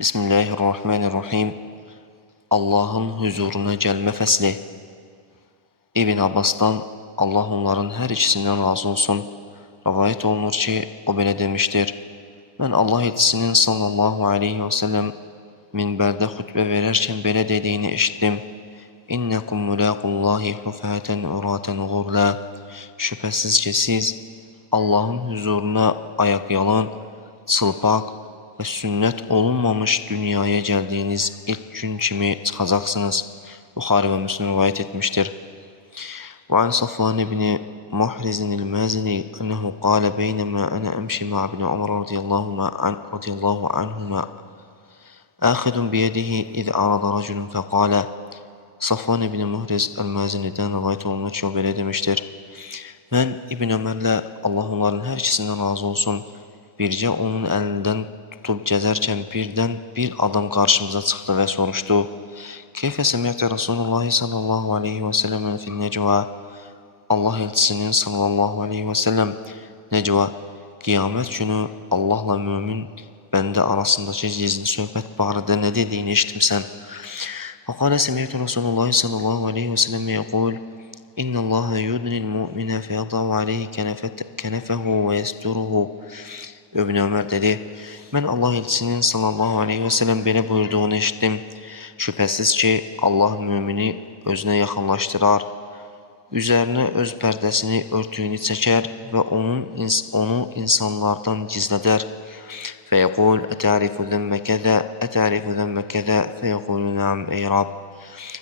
Bismillahirrahmanirrahim. Allahın huzuruna gəlmə fəsli. İbn Abbas'dan Allah onların hər ikisindən razı olsun. Rəvayət olunur ki, o belə demişdir. Mən Allah elçisinin sallallahu aleyhi və səlləm minbərdə xutbə verərkən belə dediyini eşitdim. İnnekum mulaqullahi hufatan uratan ghurla. Şübhəsiz ki, siz Allahın huzuruna ayaqyalan, çılpaq və sünnət olunmamış dünyaya gəldiyiniz ilk gün kimi çıxacaqsınız. Buxari və Müslim rivayət etmişdir. وعن صفوان بن محرز المازني أنه قال بينما أنا أمشي مع ابن عمر رضي الله عنهما آخذ بيده إذ أعرض رجل فقال Safvan ibn Muhriz el-Mazini'dən rivayət olunur ki, o belə demişdir. Mən İbn Ömərlə Allah onların hər ikisindən razı olsun, bircə onun əlindən tutub gəzərkən birdən bir adam qarşımıza çıxdı və soruşdu. Keyfə səmiyyətə Rasulullah sallallahu aleyhi və səlləmən fil necva. Allah elçisinin sallallahu aleyhi və səlləm necva, qiyamət günü Allahla mümin bəndə arasındakı gizli söhbət barədə nə dediyini eşitmişsən. فقال سمعت رسول الله صلى الله عليه وسلم يقول إن الله يدني المؤمن فيضع عليه كنفه ويستره. İbn Ömər dedi, mən Allah elçisinin sallallahu aleyhi və səlləm belə buyurduğunu eşitdim. Şübhəsiz ki, Allah mümini özünə yaxınlaşdırar, üzərinə öz pərdəsini, örtüyünü çəkər və onu insanlardan gizlədər. فيقول أتعرف ذنب كذا أتعرف ذنب كذا فيقول نعم ey Rab.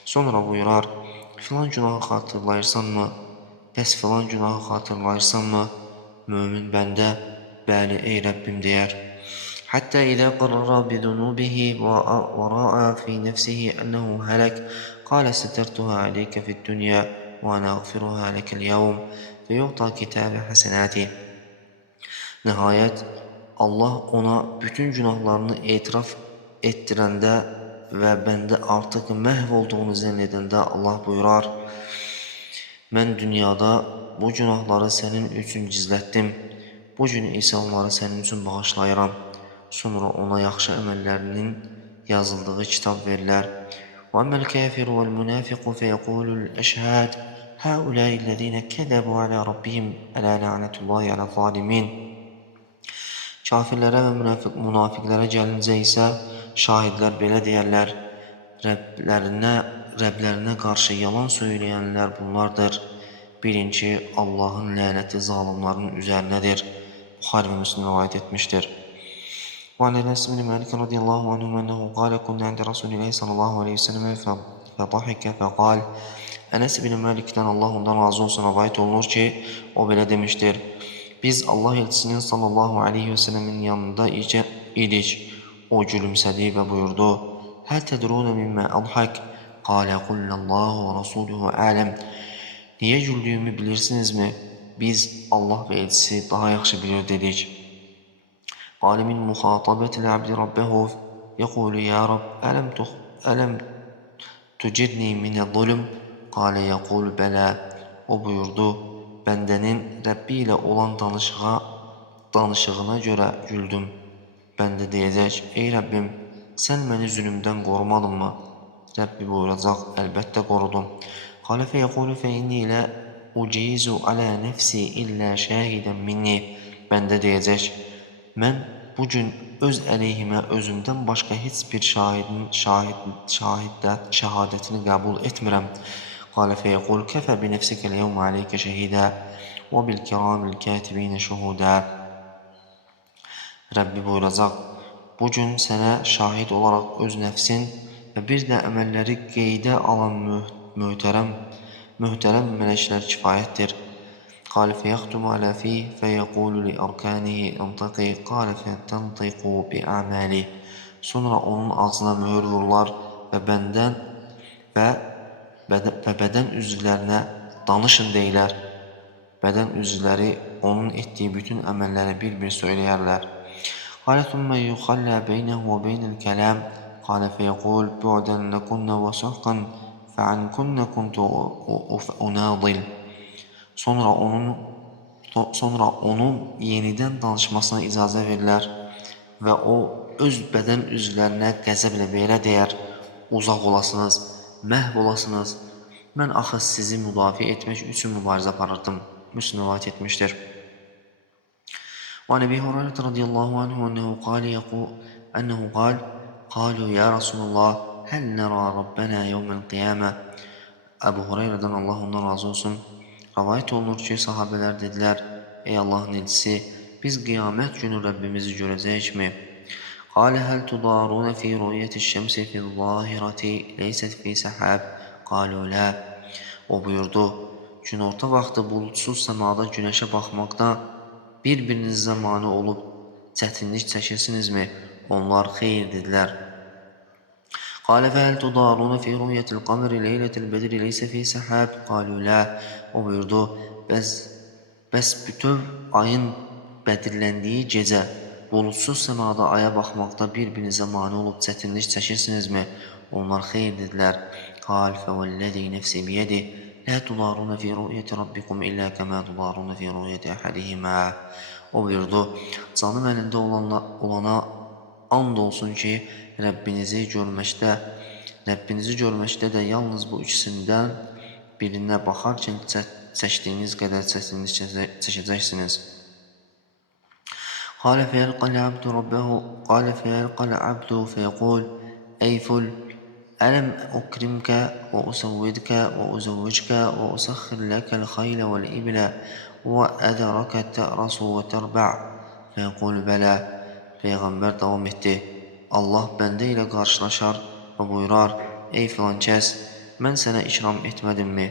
Sonra buyurar, filan günahı xatırlayırsanmı? Bəs filan günahı xatırlayırsanmı? Mömin bəndə, bəli ey Rəbbim deyər. Hatta إذا قرر بذنوبه ورأى في نفسه أنه هلك قال سترتها عليك في الدنيا وأنا أغفرها لك اليوم فيعطى كتاب حسناته. Nəhayət Allah ona bütün günahlarını etiraf etdirəndə və bəndə artıq məhv olduğunu zənn edəndə Allah buyurar, mən dünyada bu günahları sənin üçün gizlətdim, bu gün isə onları sənin üçün bağışlayıram. Sonra ona yaxşı əməllərinin yazıldığı kitab verilər. وَأَمَّا الْكَافِرُ وَالْمُنَافِقُ فَيَقُولُ الْأَشْهَادُ هَؤُلَاءِ الَّذِينَ كَذَبُوا عَلَى رَبِّهِمْ أَلَا لَعْنَةُ اللَّهِ عَلَى الظَّالِمِينَ. Kafirlərə və münafiqlərə gəlincə isə şahidlər belə deyərlər, Rəblərinə qarşı yalan söyləyənlər bunlardır. Bilin ki, Allahın lənəti zalimların üzərinədir. Buxari və Müslim rivayət etmişdir. وعن أنس بن مالك رضي الله عنه أنه قال كنا عند رسول الله صلى الله عليه وسلم فضحك فقال Enes ibn Malik'ten Allah ondan razı olsun rivayet olunur ki, o belə demiştir. Biz Allah elçisinin sallallahu aleyhi ve sellemin yanında idik. O gülümsedi ve buyurdu. Hel tedrûne mimmâ adhak? Kâle kullallahu ve rasûluhu âlem. Niye güldüğümü bilirsiniz mi? Biz Allah ve elçisi daha yaxşı bilir dedik. Kâle min muhâtabetil abdi rabbehu yekûlu ya Rab elem tucidni minel-zulüm? Kâle yekûlu belâ. O buyurdu. Bəndənin Rəbbi ilə olan danışığına görə güldüm. Bəndə deyəcək, ey Rəbbim, sən məni zülümdən qorumadınmı? Rəbbi buyuracaq, əlbəttə qorudum. Qalə fəyəqulu fəyinni ilə ucizu alə nəfsi illə şəhidən minni. Bəndə deyəcək, mən bugün öz əleyhimə özümdən başqa heç bir şəhadətini qəbul etmirəm. قال فيقول كفى بنفسك اليوم عليك شهيدا وبالكرام الكاتبين شهودا. Rəbbi buyuracaq, bugün sənə şahid olaraq öz nəfsin və bir də əməlləri qeydə alan möhtərəm mələklər kifayətdir. قال فيختم على فيه فيقول لأركانه انطقي قال فتنطق بأعماله. Sonra onun ağzına möhür vurular və bədən üzvlərinə danışın deyilər. Bədən üzvləri onun etdiyi bütün əməlləri bir-bir söyləyərlər. Qalə thumma yuxallə beynəhu və beynəl kələm. Qalə feyqul bu'dən ləkunnə və suhqan fə'ankunnə kuntu unadil. Sonra onun yenidən danışmasına icazə verilər və o öz bədən üzvlərinə qəzəblə belə deyər: uzaq olasınız, məhv olasınız. Mən axı sizi müdafiə etmək üçün mübarizə aparırdım. Müslim rivayet etmişdir. وعن أبي هريرة رضي الله عنه أنه قال قالوا يا رسول الله هل نرى ربنا يوم القيامة. Əbu Hureyre'den Allah ondan razı olsun rivayet olunur ki, sahabeler dediler: ey Allah'ın elçisi, biz qiyamət günü Rəbbimizi görəcəyikmi? قال هل تضارون في رؤية الشمس في الظاهرة ليست في سحاب. قالوا لا. O buyurdu: günorta vaxtı bulutsuz səmada güneşe baxmaqda bir-birinizə mane olub çətinlik çəkirsinizmi? Onlar xeyr dedilər. قال فهل تضارون في رؤية القمر ليلة البدر ليس في سحاب. قالوا لا. O buyurdu: bəs bütöv ayın bədirləndiyi gecə bulutsuz səmada aya baxmaqda bir-birinizə mane olub çətinlik çəkirsinizmi? Onlar xeyr dedilər. قال فوالذي نفسي بيده لا تضارون في رؤية ربكم إلا كما تضارون في رؤية أحدهما. O buyurdu: canım əlində olana and olsun ki, Rəbbinizi görməkdə də yalnız bu ikisindən birinə baxarkən çəkdiyiniz qədər çətinlik çəkəcəksiniz. قال فيلقى العبد فيقول أي فل ألم أكرمك وأسودك وأزوجك وأسخر لك الخيل والإبل وأدرك تأرس وتربع. فيقول بلى. Peyğəmbər davam etdi: Allah bəndə ilə qarşılaşar və buyurar: ey filan kəs, mən sənə ikram etmədimmi?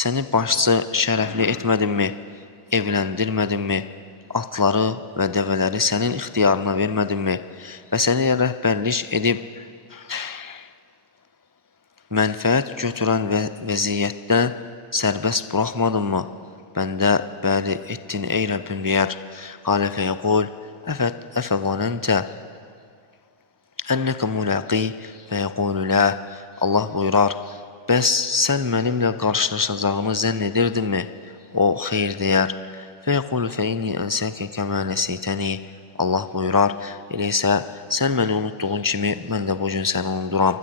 Səni başçı, şərəfli etmədimmi? Evləndirmədimmi? Atları və dəvələri sənin ixtiyarına vermədimmi? Və səni rəhbərlik edib mənfəət götürən vəziyyətdə sərbəst buraxmadınmı? Bəndə bəli etdin ey Rəbbim deyər. Qalə fəyəqul أفظننت أنك ملاقي. فيقول لا. Allah buyurar: bəs sən mənimlə qarşılaşacağını zənn edirdinmi? O xeyr deyər. فيقول فإني أنساك كما نسيتني. Allah buyurar: elə isə sən məni unuttuğun kimi mən də bu gün səni unuduram.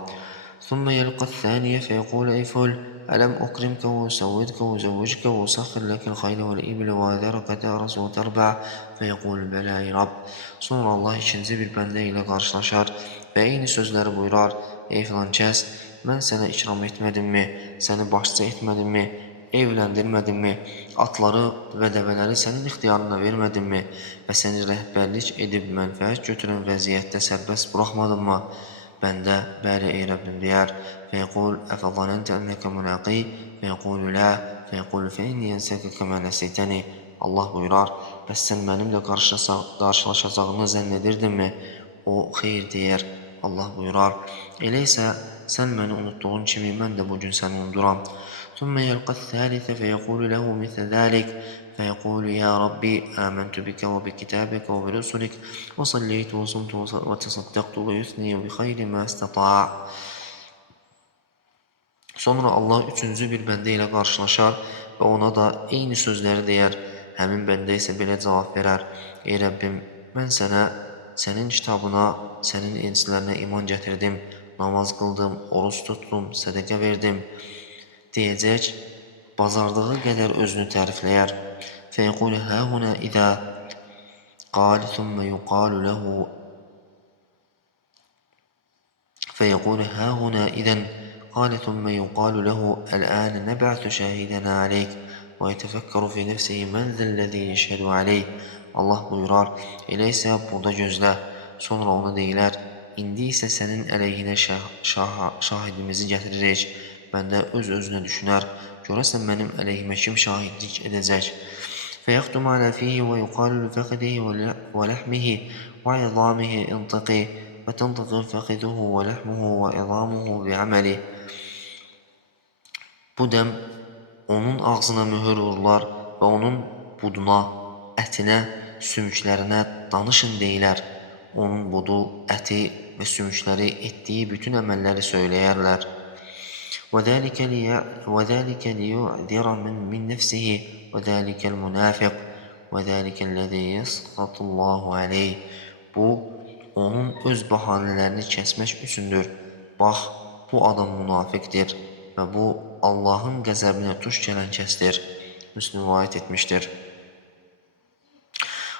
ثم يلقى الثانية فيقول أي فل ألم أكرمك وأسودك وأزوجك وأسخر لك الخيل والإبل وأذرك تأرس وتربع. فيقول بلى ey Rab. Sonra Allah ikinci bir bəndə ilə qarşılaşar və eyni sözləri buyurar: ey filan kəs, mən sənə ikram etmədimmi? Səni başçı etmədimmi? Evləndirmədimmi? Atları və dəvələri sənin ixtiyarına vermədimmi? Və səni rəhbərlik edib mənfəət götürən vəziyyətdə sərbəst buraxmadınmı? Bəndə bəli ey Rəbbim deyər. Feyqul əfəzanəntə ənəkə münəqi. Feyqulu lə. Feyqulu fəyni yənsəkə kəmə nəsitəni. Allah buyurar: bəs sən mənimlə qarşılaşacağını zənn edirdinmi? O xeyr deyər. Allah buyurar: elə isə sən məni unuttuğun kimi mən də bugün səni unuduram. ثم يلقى الثالث فيقول له مثل ذلك. فيقول يا ربي آمنت بك وبكتابك وبرسلك وصليت وصمت وتصدقت ويثني بخير ما استطاع. Sonra Allah üçüncü bir bəndə ilə qarşılaşar və ona da eyni sözləri deyər. Həmin bəndə isə belə cavab verər: ey Rəbbim, mən sənin kitabına, sənin elçilərinə iman gətirdim, namaz qıldım, oruç tutdum, sədəqə verdim deyəcək, bacardığı qədər özünü tərifləyər. فيقول ها هنا إذا قال ثم يقال له فيقول ها هنا إذن قال ثم يقال له الآن نبعث شاهدنا عليك ويتفكر في نفسه من ذا الذي يشهد عليه. Allah buyurar: elə isə burada gözlə. Sonra ona deyilər: indi isə sənin əleyhinə şahidimizi gətiririk. Bəndə öz-özünə düşünər: görəsən mənim əleyhimə kim şahidlik edəcək? فيختم على فيه ويقال لفخذه ولحمه وعظامه انطقي. فتنطق فخذه ولحمه وعظامه بعمله. Bu dəm onun ağzına mühür vururlar və onun buduna, ətinə, sümüklərinə danışın deyilər. Onun budu, əti və sümükləri etdiyi bütün əməlləri söyləyərlər. وذلك ليعذر من نفسه وذلك المنافق وذلك الذي يسخط الله عليه. Bu onun öz bahanələrini kəsmək üçündür. Bax, bu adam münafiqdir və bu Allahın qəzəbinə tuş gələn kəsdir. Müslim rivayət etmişdir.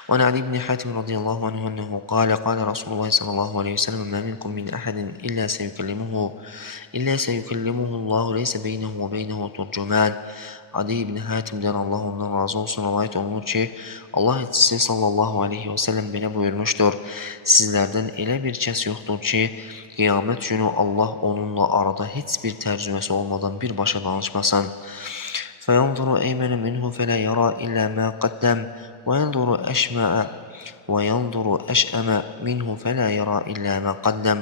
وعن علي بن حاتم رضي الله عنه أنه قال قال رسول الله صلى الله عليه وسلم ما منكم من أحد إلا سيكلمه الله ليس بينه وبينه ترجمان. Adi ibn Hatim'den Allah ondan razı olsun rivayet olunur ki, Allah elçisi sallallahu aleyhi ve sellem belə buyurmuşdur. Sizlərdən elə bir kəs yoxdur ki, qiyamət günü Allah onunla arada heç bir tərcüməsi olmadan birbaşa danışmasın. فَيَنْظُرُ أَيْمَنَ مِنْهُ فَلَا يَرَى إِلَّا مَا قَدَّمَ وَيَنْظُرُ أَشْأَمَ مِنْهُ فَلَا يَرَى إِلَّا مَا قَدَّمَ.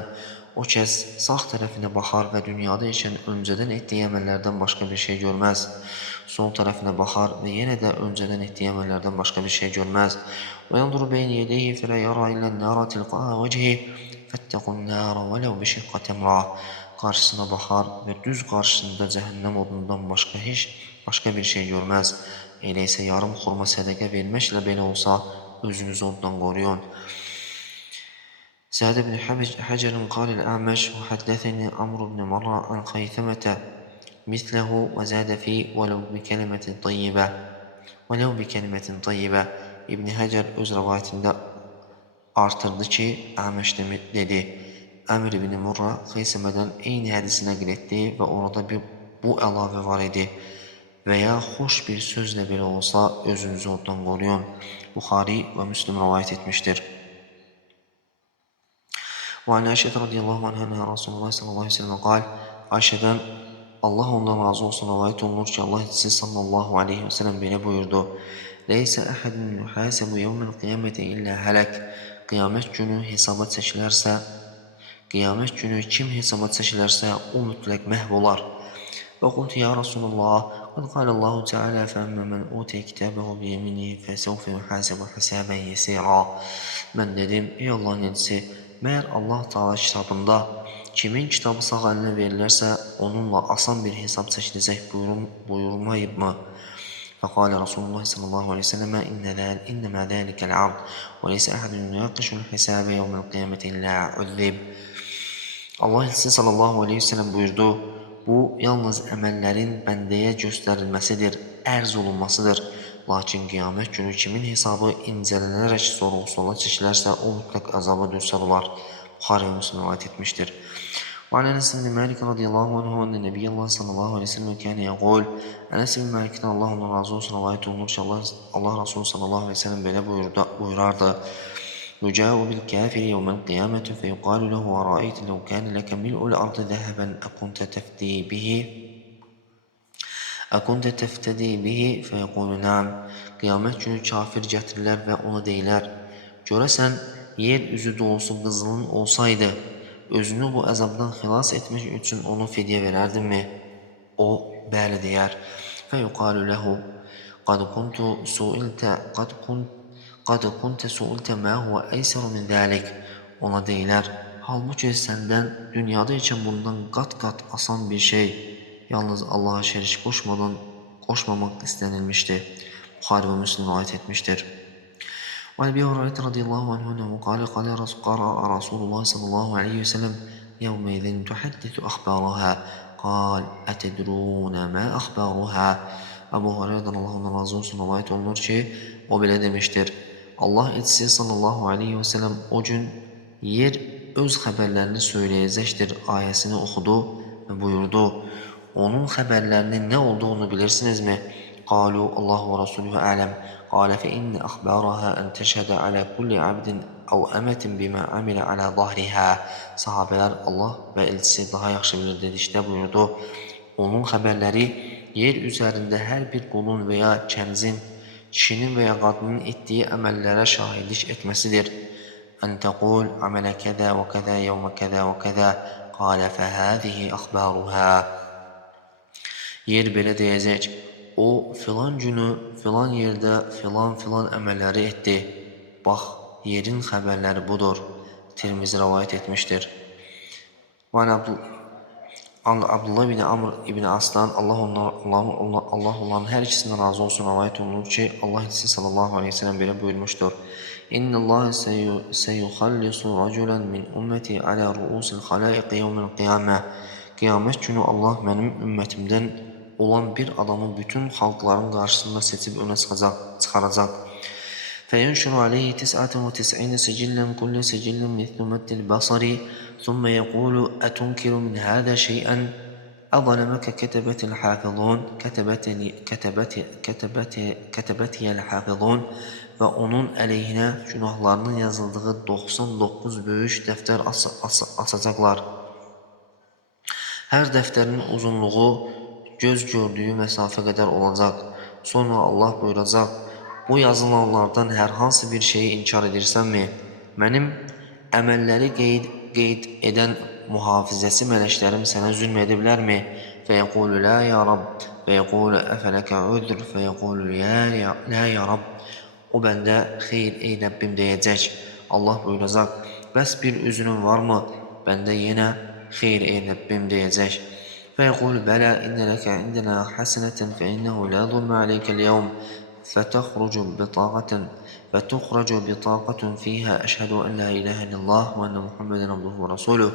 O kəs sağ tərəfinə baxar və dünyada ikən öncədən etdiyi əməllərdən başqa bir şey görməz. Sol tərəfinə baxar və yenə də öncədən etdiyi əməllərdən başqa bir şey görməz. وَيَنْظُرُ بَيْنَ يَدَيْهِ فَلَا يَرَى إِلَّا النَّارَ تِلْقَاءَ وَجْهِهِ فَاتَّقُوا النَّارَ وَلَوْ بِشِقِّ تَمْرَةٍ. Qarşısına baxar və düz qarşısında cəhənnəm odundan başqa bir şey görməz. Elə isə yarım xurma sədəqə verməklə belə olsa, özünüzü ondan qoruyun. سعد بن حجر قال الأعمش وحدثني عمرو بن مرة عن خيثمة مثله وزاد فيه ولو بكلمة طيبة. İbn Hacer öz rivayətində artırdı ki, Əməş dedi, Əmr ibn Murra Xeysemədən eyni hədisi nəql etdi və orada bu əlavə var idi. Və ya xoş bir sözlə belə olsa, özünüzü ondan qoruyun. Buxari və Müslim rivayət etmişdir. وعن عائشة رضي الله عنها أن رسول الله صلى الله عليه وسلم قال Ayşədən Allah ondan razı olsun rivayət olunur ki, Allah elçisi sallallahu aleyhi ve sellem belə buyurdu. Leysə əhədun yuhasəbu yevməl qiyamətə illə hələk. Qiyamət günü kim hesaba çəkilərsə, o mütləq məhv olar. Və qultu ya Rasulullah, qad qalallahu Teala fəəmmə mən utiyə kitəbəhu biyeminihi fəsəvfə yuhasəbu həsəbən yesira. Mən dedim, ey Allah'ın elçisi, məyər Allah Teala kitabında kimin kitabı sağ əlinə verilərsə, onunla asan bir hesab çəkiləcək buyurmayıb mı? فقال رسول الله صلى الله عليه وسلم إنما ذلك العرض وليس أحد يناقش الحساب يوم القيامة إلا عذب. Allah elçisi sallallahu aleyhi ve sellem buyurdu, bu yalnız əməllərin bəndəyə göstərilməsidir, ərz olunmasıdır. Lakin qiyamət günü kimin hesabı incələnərək sorğu-suala çəkilərsə, o mütləq əzaba düçar olar. Buxari və Müslim rivayət etmişdir. وعن أنس بن مالك رضي الله عنه أن النبي الله صلى الله عليه وسلم كان يقول Enes bin Malik'ten Allah'ın razı olsun rivayet olunur ki Allah Resulü sallallahu aleyhi ve sellem böyle buyurardı. يجاء بالكافر يوم القيامة فيقال له أرأيت لو كان لك ملء الأرض ذهبا أكنت تفتدي به فيقول نعم. Qiyamət günü kafir gətirirlər və ona deyilər, görəsən yer üzü dolusu qızılın olsaydı, özünü bu əzabdan xilas etmək üçün onu fidyə verərdinmi? O, bəli deyər. فَيُقَالُ لَهُ قَدْ كُنْتَ سُئِلْتَ مَا هُوَ أَيْسَرُ مِنْ ذَلِكَ. Ona deyilər, halbuki səndən dünyada ikən bundan qat-qat asan bir şey, yalnız Allah'a şərik qoşmamaq istənilmişdi. Buxari və Müslim rivayət etmişdir. وعن أبي هريرة رضي الله عنه أنه قال قرأ رسول الله صلى الله عليه وسلم يومئذ تحدث أخبارها قال أتدرون ما أخبارها. Abu Hurayradan Allah ondan razı olsun rivayet olunur ki, o belə demiştir. Allah elçisi sallallahu aleyhi ve sellem o gün yer öz xəbərlərini söyləyəcəkdir ayəsini oxudu və buyurdu. Onun xəbərlərinin nə olduğunu bilirsinizmi? قالوا الله ورسوله أعلم قال فإن أخبارها أن تشهد على كل عبد أو أمة بما عمل على ظهرها. Sahabelər Allah və elçisi daha yaxşı bilir dedikdə buyurdu. Onun xəbərləri yer üzərində hər bir qulun və ya kənzin, kişinin və ya qadının etdiyi əməllərə şahidlik etməsidir. أن تقول عمل كذا وكذا يوم كذا وكذا قال فهذه أخبارها. Yer belə deyəcək, o filan günü filan yerdə filan əməlləri etdi. Bax, yerin xəbərləri budur. Tirmizi rivayət etmişdir. Abdullah ibn Amr ibn Aslan Allah onların hər ikisindən razı olsun rivayət olunur ki, Allah elçisi sallallahu aleyhi ve sellem belə buyurmuşdur. إن الله سيخلص رجلا من أمتي على رؤوس الخلائق يوم القيامة. Qiyamət günü Allah mənim ümmətimdən olan bir adamı bütün xalqların qarşısında seçib önə çıxaracaq. فينشر عليه 99 سجلا كل سجل مثل مد البصر ثم يقول أتنكر من هذا شيئا أظلمك كتبتي الحافظون və onun əleyhinə günahlarının yazıldığı 99 böyük dəftər açacaqlar. Hər dəftərin uzunluğu göz gördüyü məsafə qədər olacaq. Sonra Allah buyuracaq, bu yazılanlardan hər hansı bir şeyi inkar edirsənmi? Mənim əməlləri qeyd edən mühafizəsi mələklərim sənə zülm ediblərmi? Fəyəqulu la ya Rab, fəyəqulu əfələkə udr, fəyəqulu la ya Rab. O bəndə xeyr ey Rəbbim deyəcək. Allah buyuracaq, bəs bir üzrün varmı? Bəndə yenə xeyr ey Rəbbim deyəcək. Fəyəqulu bələ innə ləkə indənə həsənətən fəinnəhu la zulmə aleykəl yevm فتخرج بطاقة فيها أشهد أن لا إله إلا الله وأن محمدا عبده ورسوله.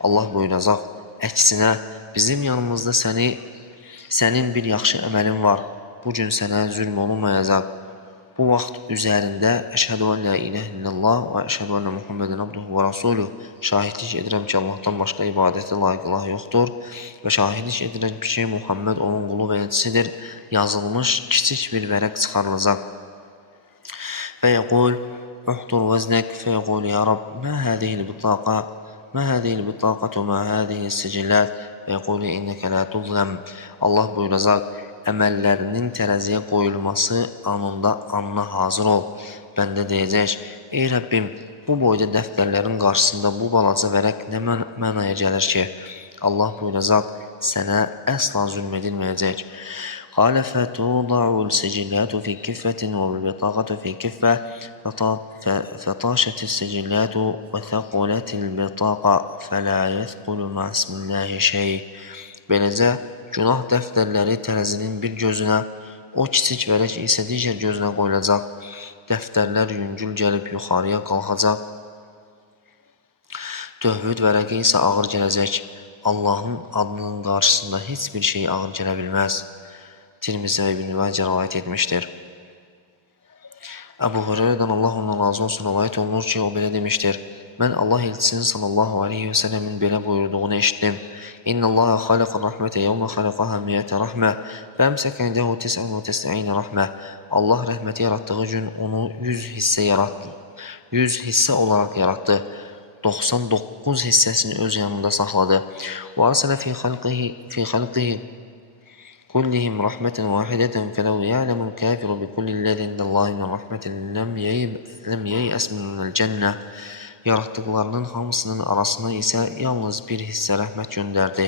Allah buyuracaq, əksinə bizim yanımızda sənin bir yaxşı əməlin var. Bu gün sənə zülm olunmayacaq. Bu vaxt üzərində əşhədu ən la ilahə illallah və əşhədu ənə Muhammeden abduhu və rasuluh şahidlik edirəm ki, Allahdan başqa ibadətə layiq ilah yoxdur və şahidlik edirəm ki, Muhammed onun qulu və elçisidir. Yazılmış kiçik bir vərəq çıxarılacaq. Fəyəqul uhdur vəznək fəyəqul ya Rab, mə hədihil bitaqə və mə hədihil sicillət fəyəqul innəkə lə tuzləm. Allah buyuracaq, əməllərinin tərəziyə qoyulması anına hazır ol. Bəndə deyəcək, ey Rəbbim, bu boyda dəftərlərin qarşısında bu balaca vərəq nə mənaya gəlir ki? Allah buyuracaq, sənə əsla zülm edilməyəcək. قال فتوضع السجلات في كفة والبطاقة في كفة فطاشت السجلات وثقلت البطاقة فلا يثقل مع اسم الله شيء. Beləcə, günah dəftərləri tərəzinin bir gözünə, o kiçik vərək isə digər gözünə qoyulacaq. Dəftərlər yüngül gəlib yuxarıya qalxacaq. Tövhid vərəqi isə ağır gələcək. Allahın adının qarşısında heç bir şey ağır gələ bilməz. Tirmizi və İbn Vəcə rivayət etmişdir. Əbu Hüreyrədən Allah ondan razı olsun rivayət olunur ki, o belə demişdir. Mən Allah elçisinin sallallahu aleyhi və səlləmin belə buyurduğunu eşitdim. İnna Allaha xalaqar rahmətə yevmə xalaqaha miyyətə rahmə və əmsəkə indəhu 99 rahmə. Allah rəhməti yaratdığı gün onu 100 hissə olaraq yaratdı. 99 hissəsini öz yanında saxladı. Və arsələ fi xalqihi كلهم رحمة واحدة فلو يعلم الكافر بكل الذي عند الله من رحمة لم ييأس من الجنة. Yaratdıqlarının hamısının arasına isə yalnız bir hissə rəhmət göndərdi.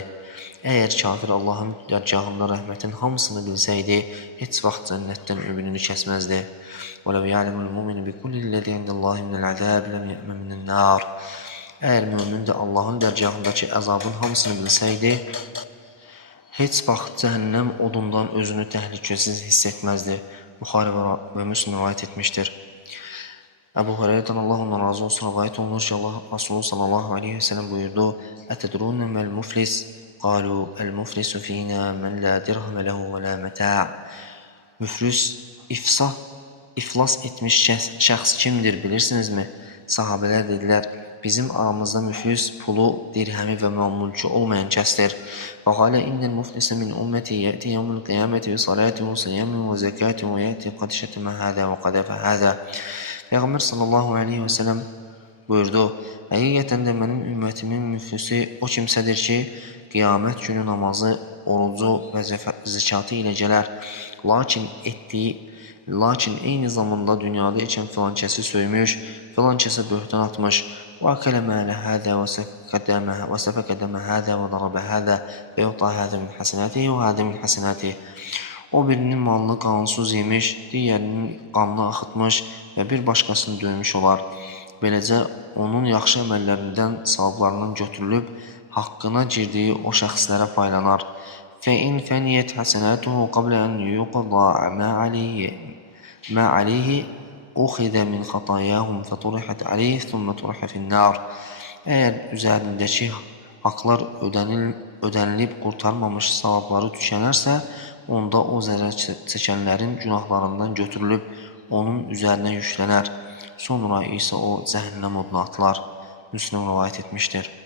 Əgər kafir Allahın dərgahında rəhmətin hamısını bilsəydi, heç vaxt cənnətdən ümidini kəsməzdi. وَلَوْ يَعْلَمُ الْمُؤْمِنُ بِكُلِّ الَّذِي عِندَ اللّٰهِ مِنَ الْعَذَابِ لَمْ يَأْمَنْ مِنَ النَّارِ. Əgər mümin də Allahın dərgahındakı əzabın hamısını bilsəydi, heç vaxt cəhənnəm odundan özünü təhlükəsiz hiss etməzdi. Buxari və Müslim rivayət etmişdir. Əbu Hüreyrədən Allah ondan razı olsun rivayət olunur ki, Allah Resulü sallallahu aleyhi və səlləm buyurdu, Ətədrunə məl-muflis, qalu əl-muflisu fiyinə mən lə dirhəmə ləhu və lə mətə'. Müflis, iflas etmiş şəxs kimdir bilirsinizmi? Sahabələr dedilər, bizim aramızda müflis pulu, dirhəmi və mülkü olmayan kəsdir. فقال إن المفلس من أمتي يأتي يوم القيامة بصلاة وصيام وزكاة ويأتي قد شتم هذا وقذف هذا. Peyğəmbər sallallahu aleyhi və səlləm buyurdu, həqiqətən də mənim ümmətimin müflisi o kimsədir ki, qiyamət günü namazı, orucu və zəkatı ilə gələr. Lakin eyni zamanda dünyada ikən filan kəsi söymüş, filan kəsə böhtan atmış, وأكل مال هذا وسفك دم هذا وضرب هذا فيعطى هذا من حسناته وهذا من حسناته. O birinin malını qanunsuz yemiş, digərinin qanını axıtmış və bir başqasını döymüş olar. Beləcə, onun yaxşı əməllərindən savablarından götürülüb, haqqına girdiyi o şəxslərə paylanar. فَإِنْ فَنِيَتْ حَسَنَاتُهُ قَبْلَ أَنْ يُقْضَى مَا عَلَيْهِ أخذ من خطاياهم فطرحت عليه ثم طرح في النار. Eğer üzərindəki haqlar ödənilib qurtarmamış savabları tükənərsə, onda o zərər çəkənlərin günahlarından götürülüb onun üzərinə yüklənər. Sonra isə o cəhənnəm oduna atılar. Müslim rivayet etmiştir.